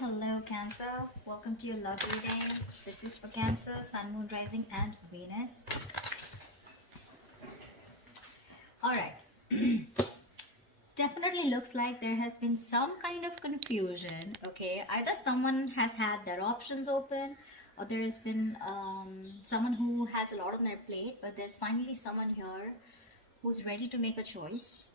Hello, Cancer. Welcome to your love reading. This is for Cancer, Sun, Moon, Rising, and Venus. All right. Definitely looks like there has been some kind of confusion. Okay, either someone has had their options open, or there has been someone who has a lot on their plate, but there's finally someone here who's ready to make a choice,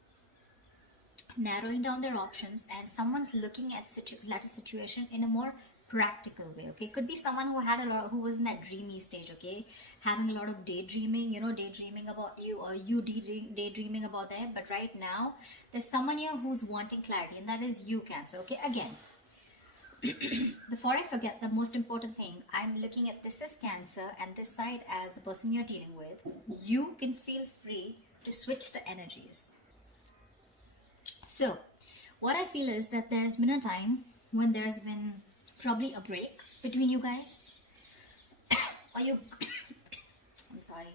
narrowing down their options, and someone's looking at a situation in a more practical way. Okay, could be someone who had a lot, who was in that dreamy stage. Okay, having a lot of daydreaming, daydreaming about you, or you daydreaming about them. But right now there's someone here who's wanting clarity, and that is you, Cancer. Okay, again, before I forget, the most important thing, I'm looking at this as Cancer and this side as the person you're dealing with. You can feel free to switch the energies. So, what I feel is that there's been a time when there's been probably a break between you guys, or you, I'm sorry,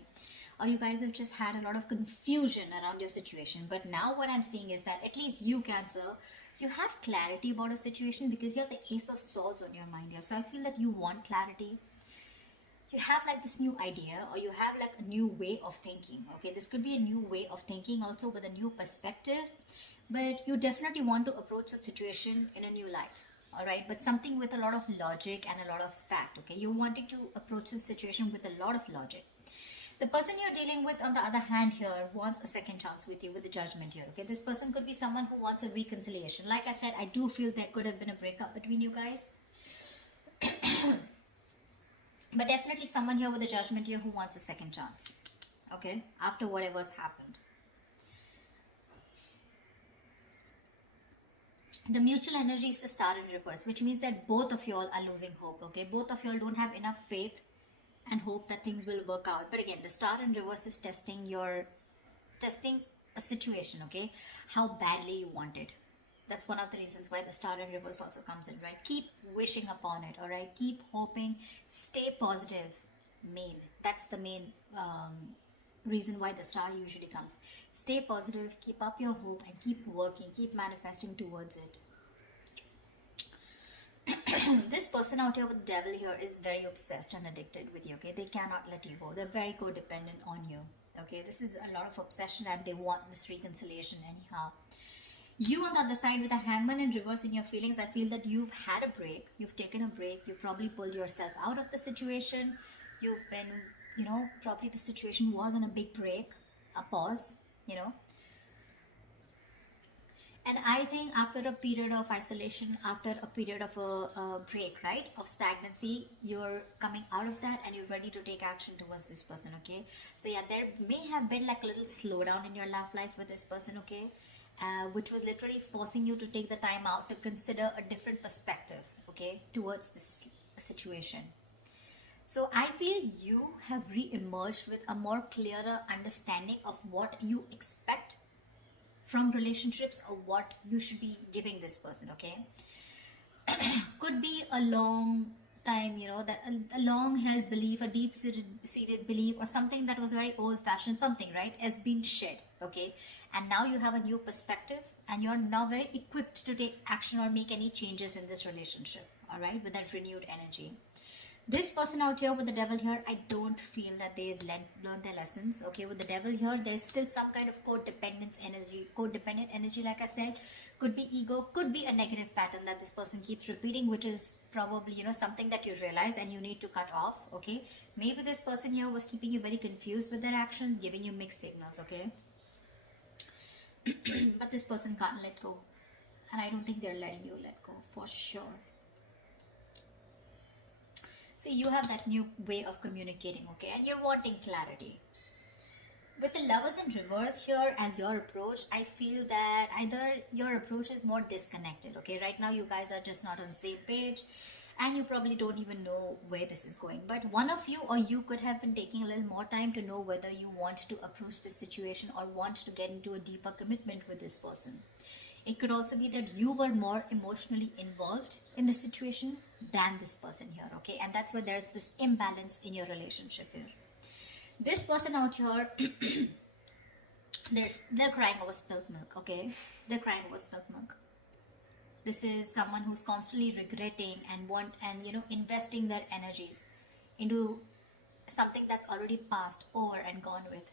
or you guys have just had a lot of confusion around your situation. But now, what I'm seeing is that at least you, Cancer, you have clarity about a situation because you have the Ace of Swords on your mind here. So, I feel that you want clarity. You have like this new idea, or you have like a new way of thinking. Okay, this could be a new way of thinking also with a new perspective, but you definitely want to approach the situation in a new light. All right, but something with a lot of logic and a lot of fact. Okay, you're wanting to approach the situation with a lot of logic. The person you're dealing with, on the other hand, here wants a second chance with you with the Judgment here. Okay, this person could be someone who wants a reconciliation. Like I said, I do feel there could have been a breakup between you guys. But definitely someone here with the Judgment here who wants a second chance. Okay, after whatever's happened. The mutual energy is the Star in reverse, which means that both of y'all are losing hope. Okay, both of y'all don't have enough faith and hope that things will work out. But again, the Star in reverse is testing a situation. Okay, how badly you want it. That's one of the reasons why the Star in reverse also comes in, right? Keep wishing upon it. All right, keep hoping, stay positive. That's the main reason why the star usually comes. Stay positive, keep up your hope, and keep working, keep manifesting towards it. This person out here with the Devil here is very obsessed and addicted with you. Okay, they cannot let you go. They're very codependent on you. Okay, this is a lot of obsession, and they want this reconciliation anyhow. You on the other side with a Hangman in reverse in your feelings, I feel that you've had a break, you've taken a break, you probably pulled yourself out of the situation. You've been, probably the situation was on a big break, a pause, And I think after a period of isolation, after a period of a break, right, of stagnancy, you're coming out of that and you're ready to take action towards this person, okay? So yeah, there may have been like a little slowdown in your love life with this person, okay? Which was literally forcing you to take the time out to consider a different perspective, okay, towards this situation. So I feel you have re-emerged with a more clearer understanding of what you expect from relationships, or what you should be giving this person, okay? Could be a long time, that a long held belief, a deep seated belief, or something that was very old fashioned, something, right, has been shed, okay? And now you have a new perspective, and you're now very equipped to take action or make any changes in this relationship, all right, with that renewed energy. This person out here with the Devil here, I don't feel that they've learned their lessons. Okay, with the Devil here, there's still some kind of codependent energy, like I said. Could be ego, could be a negative pattern that this person keeps repeating, which is probably, something that you realize and you need to cut off, okay? Maybe this person here was keeping you very confused with their actions, giving you mixed signals, okay? But this person can't let go. And I don't think they're letting you let go, for sure. See, you have that new way of communicating, okay? And you're wanting clarity. With the Lovers in reverse here as your approach, I feel that either your approach is more disconnected, okay? Right now, you guys are just not on the same page, and you probably don't even know where this is going. But one of you, or you, could have been taking a little more time to know whether you want to approach this situation or want to get into a deeper commitment with this person. It could also be that you were more emotionally involved in the situation than this person here, okay? And that's where there's this imbalance in your relationship here. This person out here, they're crying over spilt milk, okay? They're crying over spilt milk. this is someone who's constantly regretting and investing their energies into something that's already passed over and gone with.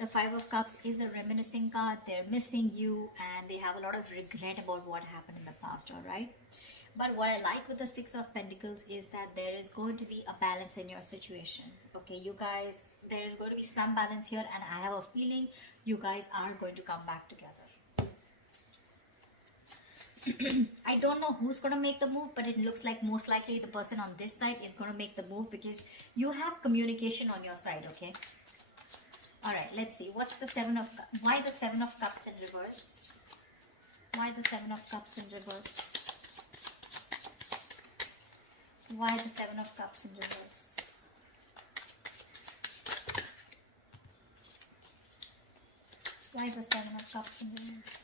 The Five of Cups is a reminiscing card. They're missing you and they have a lot of regret about what happened in the past, all right? But what I like with the Six of Pentacles is that there is going to be a balance in your situation. Okay, you guys, there is going to be some balance here, and I have a feeling you guys are going to come back together. I don't know who's going to make the move, but it looks like most likely the person on this side is going to make the move because you have communication on your side, okay? All right, let's see. What's the Seven of Cups? Why the Seven of Cups in reverse? Why the Seven of Cups in reverse? Why the Seven of Cups in reverse? Why the Seven of Cups in reverse?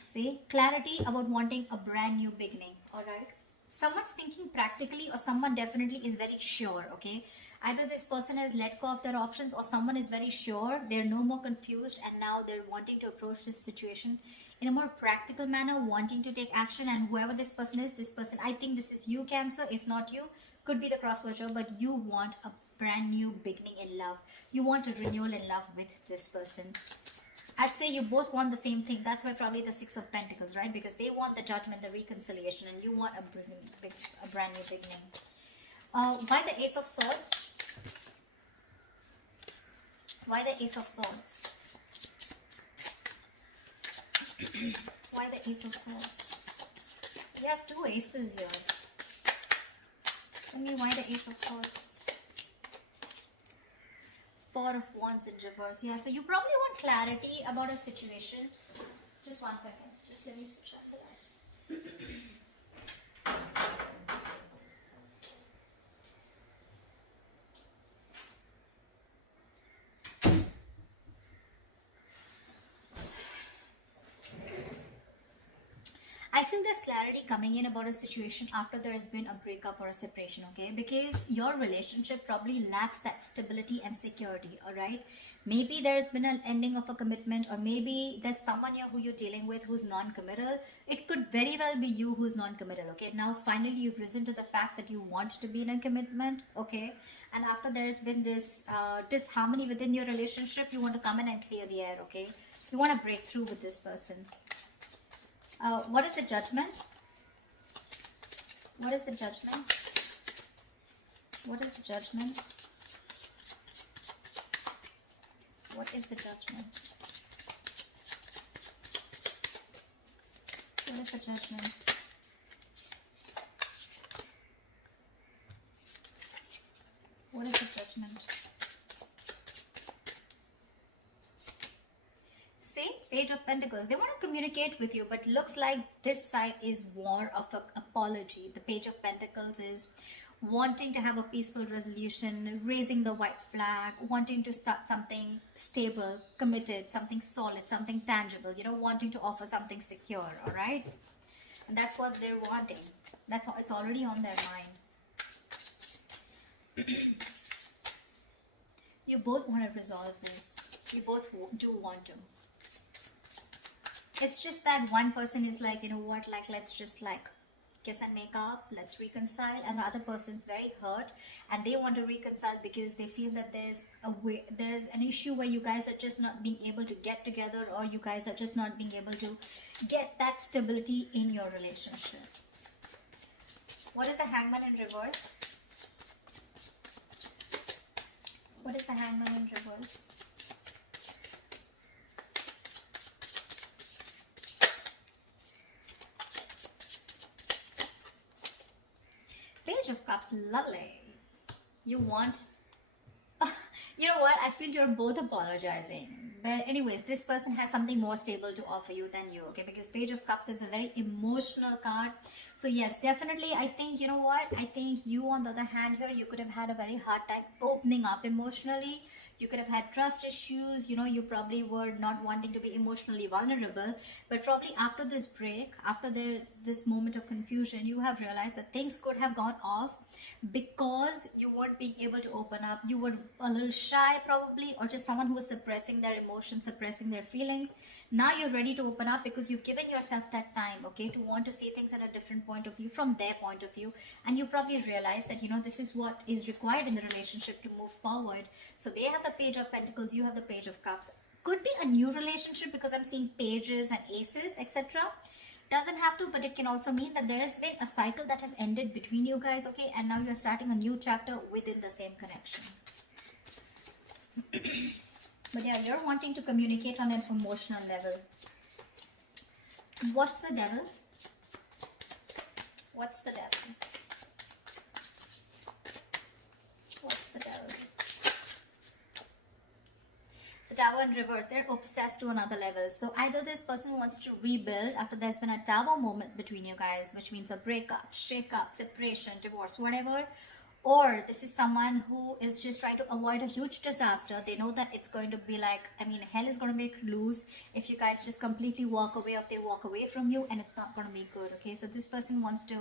See, clarity about wanting a brand new beginning, alright? Someone's thinking practically, or someone definitely is very sure, okay? Either this person has let go of their options, or someone is very sure, they're no more confused, and now they're wanting to approach this situation in a more practical manner, wanting to take action. And whoever this person is, I think this is you, Cancer. If not you, could be the cross watcher, but you want a brand new beginning in love. You want a renewal in love with this person. I'd say you both want the same thing. That's why probably the Six of Pentacles, right? Because they want the judgment, the reconciliation, and you want a brand new beginning. Why the Ace of Swords? Why the Ace of Swords? Why the Ace of Swords? You have two aces here. Tell me why the Ace of Swords? Four of Wands in reverse. Yeah, so you probably want clarity about a situation. Just 1 second. Just let me switch up the lights. I feel there's clarity coming in about a situation after there has been a breakup or a separation, okay? Because your relationship probably lacks that stability and security, all right? Maybe there has been an ending of a commitment, or maybe there's someone here who you're dealing with who's non-committal. It could very well be you who's non-committal, okay? Now, finally, you've risen to the fact that you want to be in a commitment, okay? And after there has been this disharmony within your relationship, you want to come in and clear the air, okay? You want to break through with this person. What is the Judgment? What is the Judgment? What is the Judgment? What is the Judgment? What is the Judgment? What is the Judgment? Page of Pentacles. They want to communicate with you, but looks like this side is more of an apology. The Page of Pentacles is wanting to have a peaceful resolution, raising the white flag, wanting to start something stable, committed, something solid, something tangible, you know, wanting to offer something secure, all right? And that's what they're wanting. That's all, it's already on their mind. You both want to resolve this. You both do want to. It's just that one person is like, you know what, like, let's just like kiss and make up, let's reconcile, and the other person's very hurt and they want to reconcile because they feel that there's an issue where you guys are just not being able to get together, or you guys are just not being able to get that stability in your relationship. What is the Hangman in reverse? What is the Hangman in reverse? Page of Cups, lovely. You want... you know what? I feel you're both apologizing. But anyways, this person has something more stable to offer you than you, okay? Because Page of Cups is a very emotional card. So yes, definitely, I think, you know what? I think you, on the other hand here, you could have had a very hard time opening up emotionally. You could have had trust issues. You know, you probably were not wanting to be emotionally vulnerable, but probably after this break, after this moment of confusion, you have realized that things could have gone off because you weren't being able to open up. You were a little shy probably, or just someone who was suppressing their emotions, suppressing their feelings. Now you're ready to open up because you've given yourself that time, okay, to want to see things at a different point of view, from their point of view. And you probably realize that, you know, this is what is required in the relationship to move forward. So they have the Page of Pentacles, you have the Page of Cups. Could be a new relationship because I'm seeing pages and aces, etc. Doesn't have to, but it can also mean that there has been a cycle that has ended between you guys, okay, and now you're starting a new chapter within the same connection. But yeah, you're wanting to communicate on an emotional level. What's the devil? What's the devil? What's the devil? The Tower in reverse. They're obsessed to another level. So either this person wants to rebuild after there's been a Tower moment between you guys, which means a breakup, shake-up, separation, divorce, whatever. Or this is someone who is just trying to avoid a huge disaster. They know that it's going to be like, I mean, hell is going to break loose if you guys just completely walk away, or if they walk away from you, and it's not going to be good, okay? So this person wants to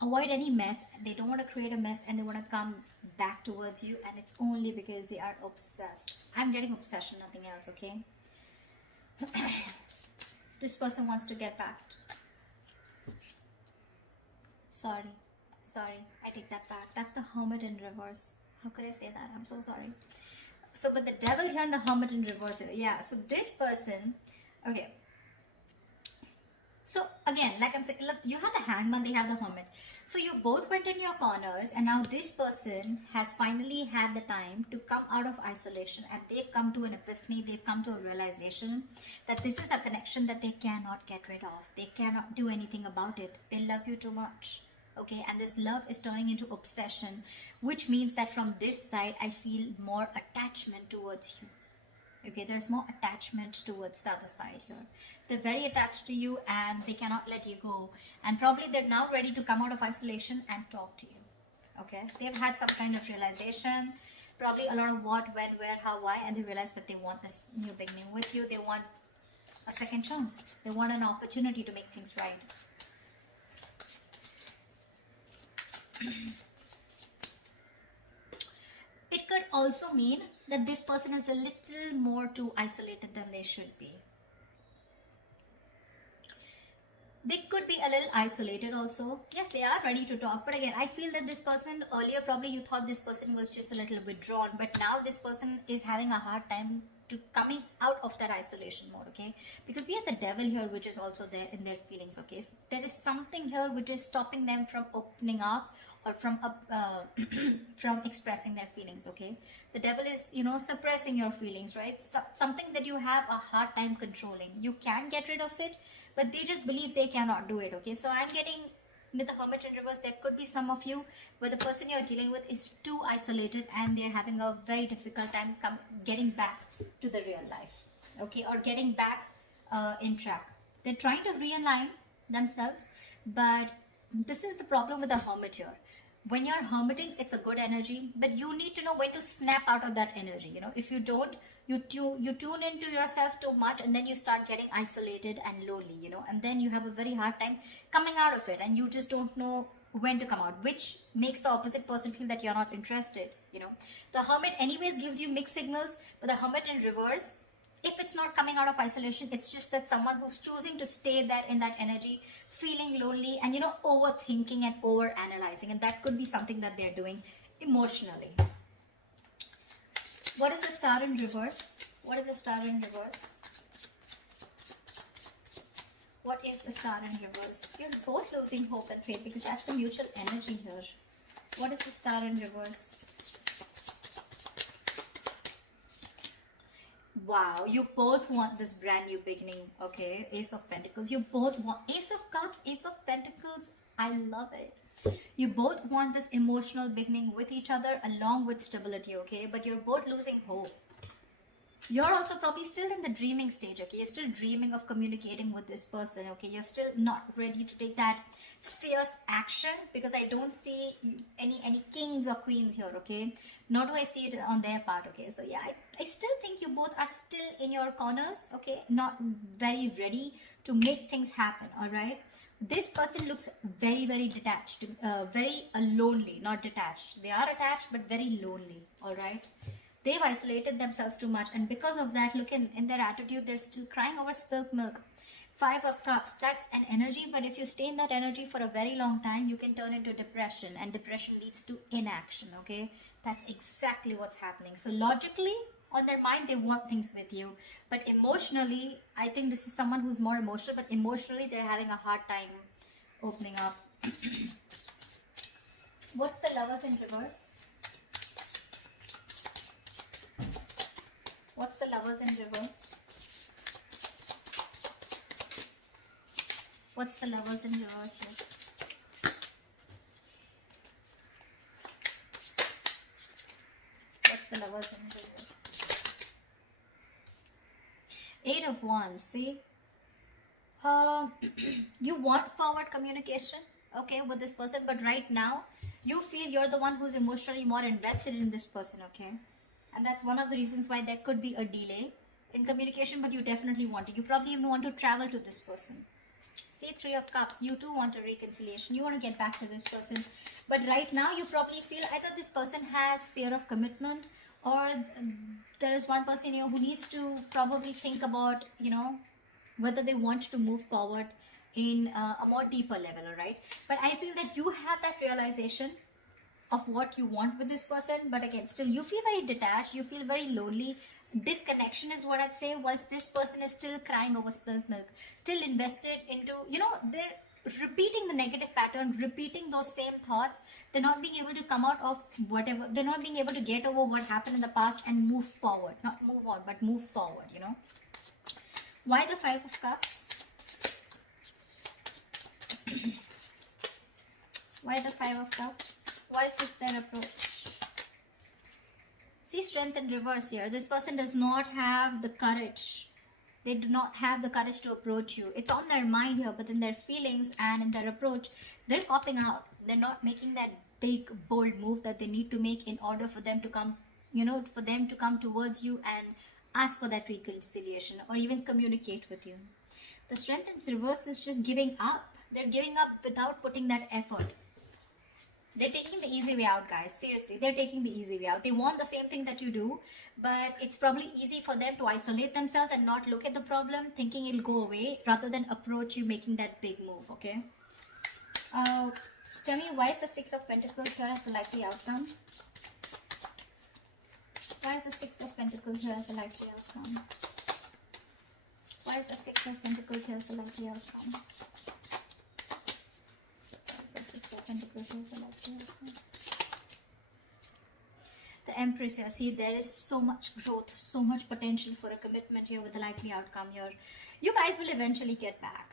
avoid any mess. They don't want to create a mess, and they want to come back towards you, and it's only because they are obsessed. I'm getting obsession, nothing else, okay? This person wants to get back. Sorry, I take that back. That's the Hermit in reverse. How could I say that? I'm so sorry. So, but the Devil here and the Hermit in reverse. Yeah, so this person, okay. So again, like I'm saying, look, you have the Hangman, they have the Hermit. So you both went in your corners, and now this person has finally had the time to come out of isolation, and they've come to an epiphany, they've come to a realization that this is a connection that they cannot get rid of. They cannot do anything about it. They love you too much. Okay, and this love is turning into obsession, which means that from this side, I feel more attachment towards you. Okay, there's more attachment towards the other side here. They're very attached to you and they cannot let you go. And probably they're now ready to come out of isolation and talk to you. Okay, they've had some kind of realization, probably a lot of what, when, where, how, why, and they realize that they want this new beginning with you. They want a second chance. They want an opportunity to make things right. It could also mean that this person is a little more too isolated than they should be. They could be a little isolated also. Yes, they are ready to talk. But again, I feel that this person, earlier probably you thought this person was just a little withdrawn. But now this person is having a hard time to coming out of that isolation mode, okay? Because we have the Devil here, which is also there in their feelings, okay? So there is something here which is stopping them from opening up, or from from expressing their feelings, okay? The Devil is, you know, suppressing your feelings, right? Something that you have a hard time controlling. You can get rid of it, but they just believe they cannot do it, okay? So I'm getting, with the Hermit in reverse, there could be some of you where the person you're dealing with is too isolated and they're having a very difficult time getting back to the real life, okay, or getting back in track. They're trying to realign themselves, but this is the problem with the Hermit here. When you're hermiting, it's a good energy, but you need to know when to snap out of that energy. You know, if you don't, you tune into yourself too much, and then you start getting isolated and lonely, you know, and then you have a very hard time coming out of it, and you just don't know when to come out, which makes the opposite person feel that you're not interested, you know. The Hermit anyways gives you mixed signals, but the Hermit in reverse, if it's not coming out of isolation, it's just that someone who's choosing to stay there in that energy, feeling lonely and, you know, overthinking and over analyzing, and that could be something that they're doing emotionally. What is the Star in reverse? What is the Star in reverse? What is the Star in reverse? You're both losing hope and faith because that's the mutual energy here. What is the Star in reverse? Wow, you both want this brand new beginning, okay? Ace of Pentacles. You both want Ace of Cups, Ace of Pentacles. I love it. You both want this emotional beginning with each other along with stability, okay? But you're both losing hope. You're also probably still in the dreaming stage, okay? You're still dreaming of communicating with this person, okay? You're still not ready to take that fierce action, because I don't see any kings or queens here, okay? Nor do I see it on their part, okay? So yeah, I still think you both are still in your corners, okay? Not very ready to make things happen, all right? This person looks very, very detached, very lonely, not detached. They are attached, but very lonely, all right? They've isolated themselves too much, and because of that, look in their attitude, they're still crying over spilt milk. 5 of Cups, that's an energy, but if you stay in that energy for a very long time, you can turn into depression, and depression leads to inaction, okay? That's exactly what's happening. So logically, on their mind, they want things with you, but emotionally, I think this is someone who's more emotional, but emotionally, they're having a hard time opening up. What's the Lovers in reverse? What's the Lovers in reverse? What's the Lovers in reverse here? What's the Lovers in reverse? 8 of Wands, see? You want forward communication, okay, with this person, but right now, you feel you're the one who's emotionally more invested in this person, okay? And that's one of the reasons why there could be a delay in communication, but you definitely want it. You probably even want to travel to this person. See, 3 of Cups, you too want a reconciliation. You want to get back to this person. But right now, you probably feel either this person has fear of commitment, or there is one person here who needs to probably think about, whether they want to move forward in a more deeper level, all right? But I feel that you have that realization of what you want with this person, but again, still you feel very detached, you feel very lonely. Disconnection is what I'd say, whilst this person is still crying over spilt milk, still invested into, they're repeating the negative pattern, repeating those same thoughts. They're not being able to come out of whatever, they're not being able to get over what happened in the past and move forward, not move on, but move forward. Why the 5 of Cups? Why the 5 of Cups? Why is this their approach? See, Strength in reverse here. This person does not have the courage. They do not have the courage to approach you. It's on their mind here, but in their feelings and in their approach, they're popping out. They're not making that big, bold move that they need to make in order for them to come, for them to come towards you and ask for that reconciliation or even communicate with you. The Strength in reverse is just giving up. They're giving up without putting that effort. They're taking the easy way out, guys. Seriously, they're taking the easy way out. They want the same thing that you do, but it's probably easy for them to isolate themselves and not look at the problem, thinking it'll go away, rather than approach you making that big move, okay? Tell me, why is the 6 of Pentacles here as the likely outcome? Why is the 6 of Pentacles here as the likely outcome? Why is the 6 of Pentacles here as the likely outcome? Pentacles is the likely outcome. The Empress here. See, there is so much growth, so much potential for a commitment here with the likely outcome here. You guys will eventually get back.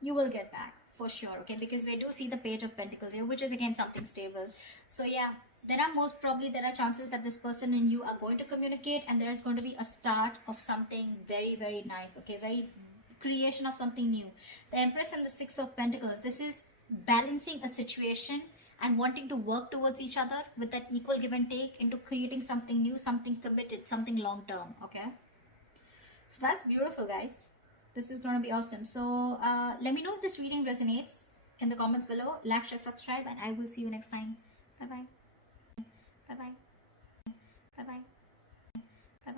You will get back for sure, okay? Because we do see the Page of Pentacles here, which is again something stable. So yeah, there are chances that this person and you are going to communicate, and there's going to be a start of something very, very nice, okay? Very creation of something new. The Empress and the 6 of Pentacles. This is balancing a situation and wanting to work towards each other with that equal give and take into creating something new, something committed, something long term, okay? So that's beautiful, guys. This is going to be awesome. So let me know if this reading resonates in the comments below. Like, share, subscribe, and I will see you next time. Bye bye. Bye bye. Bye bye.